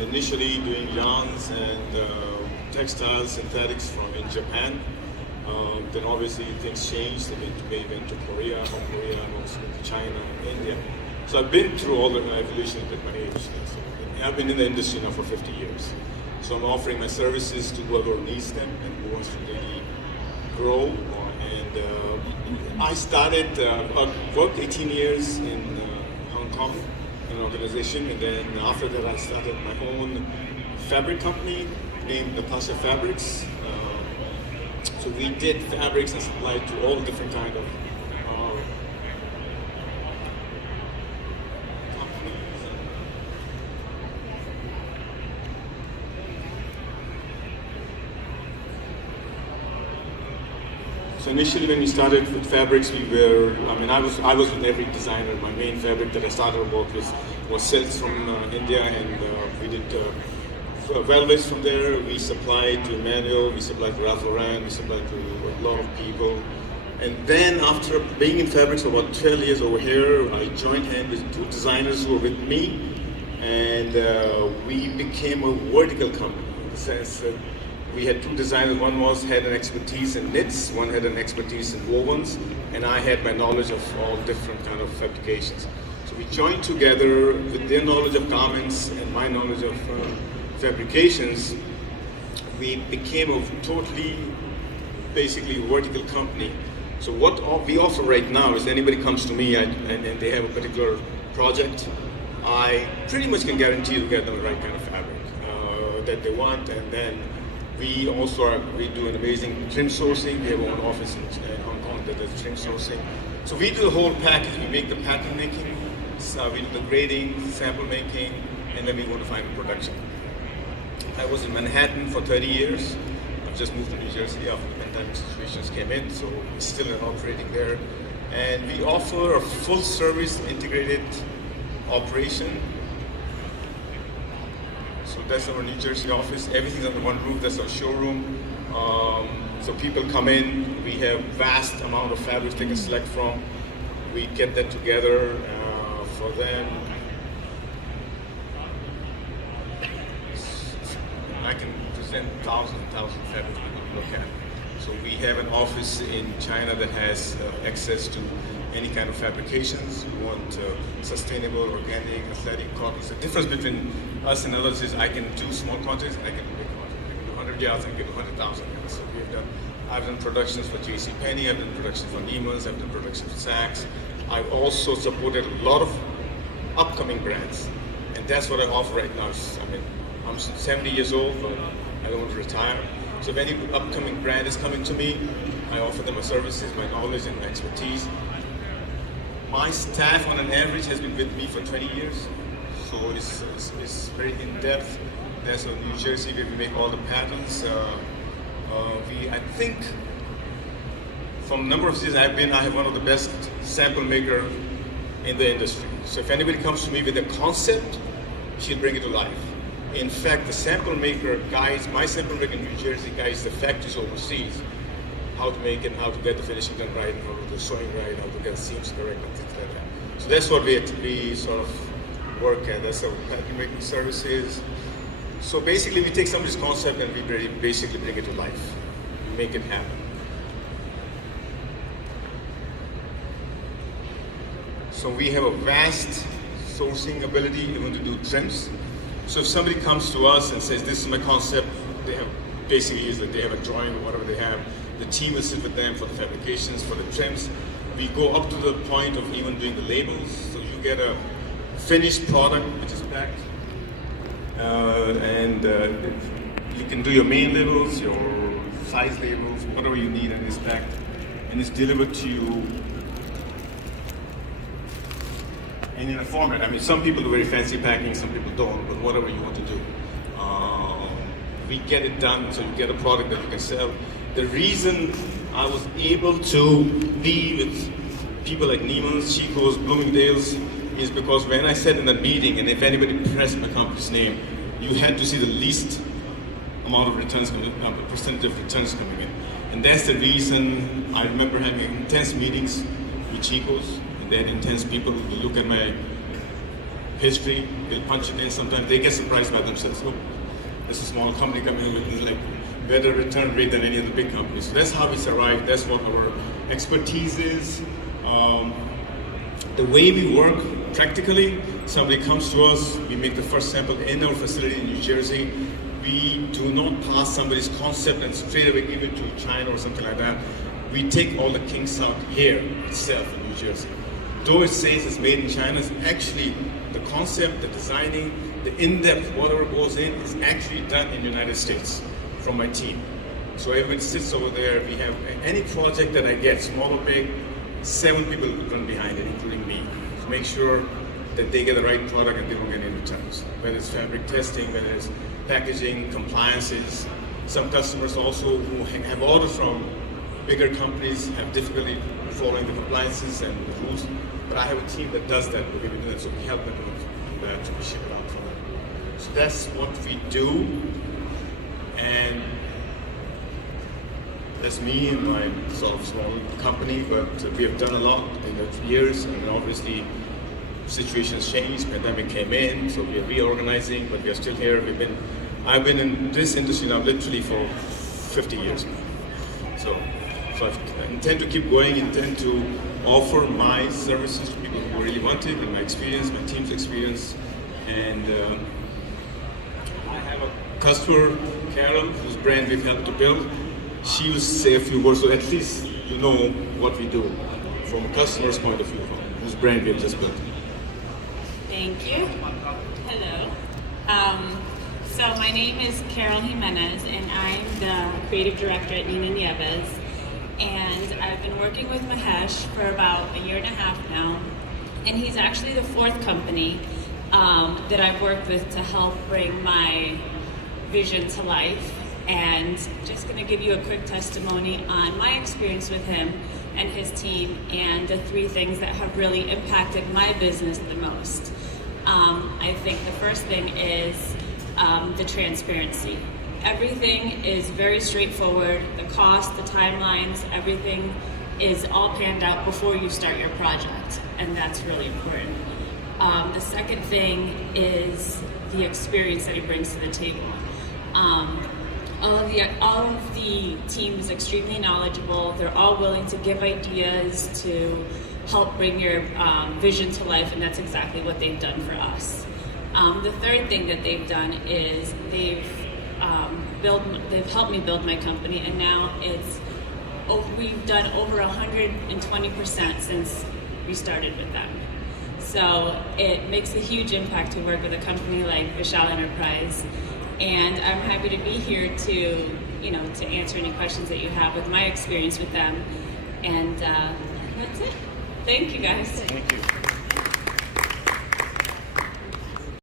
initially doing yarns and textile synthetics from in Japan. Then obviously things changed. They went to Korea, from Korea, and also to China, India. So I've been through all the evolutions at my age. So I've been in the industry now for 50 years. So I'm offering my services to whoever needs them and who wants to really grow. And I started, I worked 18 years in Hong Kong in an organization, and then after that I started my own fabric company named Natasha Fabrics. So we did fabrics and supplied to all different kind of companies. So initially when we started with fabrics, we were, I was with every designer. My main fabric that I started work with was silks from India, and we did velvets from there. We supplied to Emmanuel, we supplied to Ralph Lauren, we supplied to a lot of people. And then after being in fabrics for about 12 years over here, I joined hands with two designers who were with me, and we became a vertical company in the sense that we had two designers. One had an expertise in knits, one had an expertise in wovens, and I had my knowledge of all different kind of fabrications. So we joined together with their knowledge of garments and my knowledge of fabrications. We became a totally, basically vertical company. So what we offer right now is anybody comes to me and they have a particular project, I pretty much can guarantee to get them the right kind of fabric that they want. And then we do an amazing trim sourcing. We have our own office in Hong Kong that does trim sourcing. So we do the whole package. We make the pattern making, we do the grading, sample making, and then we go to final production. I was in Manhattan for 30 years. I've just moved to New Jersey after the pandemic situations came in, so we're still operating there. And we offer a full service integrated operation. So that's our New Jersey office. Everything's under one roof. That's our showroom. So people come in. We have vast amount of fabrics they can select from. We get that together for them. I can present thousands and thousands of fabrics people can look at. So we have an office in China that has access to any kind of fabrications. We want sustainable, organic, athletic cottons. The difference between us and others is I can do small quantities and I can do big quantities. I can do 100 yards and give 100,000 yards. So I've done productions for JCPenney, I've done productions for Neiman's, I've done productions for Saks. I've also supported a lot of upcoming brands, and that's what I offer right now. I'm 70 years old, but I don't want to retire. So if any upcoming brand is coming to me, I offer them my services, my knowledge, and my expertise. My staff, on an average, has been with me for 20 years, so it's very in-depth. There's a New Jersey where we make all the patterns. I think, from the number of seasons I've been, I have one of the best sample maker in the industry. So if anybody comes to me with a concept, she'll bring it to life. In fact, the sample maker guides, my sample maker in New Jersey guides the factories overseas, how to make it, how to get the finishing done right, and how to do the sewing right, how to get the seams correct, and things like that. So that's what we sort of work at. That's our pattern making services. So basically, we take somebody's concept and we basically bring it to life, make it happen. So we have a vast sourcing ability even to do trims. So if somebody comes to us and says, this is my concept, they have basically is that they have a drawing or whatever they have, the team will sit with them for the fabrications, for the trims. We go up to the point of even doing the labels. So you get a finished product which is packed. You can do your main labels, your size labels, whatever you need, and it's packed. And it's delivered to you and in a format. Some people do very fancy packing, some people don't, but whatever you want to do. We get it done so you get a product that you can sell. The reason I was able to be with people like Neiman's, Chico's, Bloomingdale's is because when I said in that meeting, and if anybody pressed my company's name, you had to see the least amount of returns coming, percentage of returns coming in. And that's the reason I remember having intense meetings with Chico's, and they had intense people who look at my history, they'll punch it in. Sometimes they get surprised by themselves. Oh, this is a small company coming in with like better return rate than any other big company. So that's how we survive. That's what our expertise is. The way we work practically, somebody comes to us, we make the first sample in our facility in New Jersey. We do not pass somebody's concept and straight away give it to China or something like that. We take all the kinks out here itself in New Jersey. Though it says it's made in China, it's actually the concept, the designing, the in-depth, whatever goes in, is actually done in the United States from my team. So everybody sits over there. We have any project that I get, small or big, 7 people run behind it, including me, to make sure that they get the right product and they don't get any returns. Whether it's fabric testing, whether it's packaging, compliances. Some customers also who have orders from bigger companies have difficulty following the compliances and the rules. But I have a team that does that. We do that, so we help them with that to ship it out for them. So that's what we do, and that's me and my sort of small company. But we have done a lot in the years, and obviously situations changed. Pandemic came in, so we are reorganizing. But we are still here. I've been in this industry now literally for 50 years now. So I intend to keep going, intend to offer my services to people who really want it, and my experience, my team's experience. And I have a customer, Carol, whose brand we've helped to build. She will say a few words, so at least you know what we do from a customer's point of view, whose brand we have just built. Thank you. Hello. So my name is Carol Jimenez, and I'm the creative director at Nina Nieves. And I've been working with Mahesh for about a year and a half now. And he's actually the 4th company that I've worked with to help bring my vision to life. And just gonna give you a quick testimony on my experience with him and his team and the 3 things that have really impacted my business the most. I think the first thing is the transparency. Everything is very straightforward. The cost, the timelines, everything is all planned out before you start your project, and that's really important. The second thing is the experience that he brings to the table. All of the team is extremely knowledgeable. They're all willing to give ideas to help bring your vision to life, and that's exactly what they've done for us. The third thing that they've done is they've helped me build my company, and now we've done over 120% since we started with them. So it makes a huge impact to work with a company like Vishal Enterprise, and I'm happy to be here to answer any questions that you have with my experience with them. And that's it. Thank you, guys. Thank you.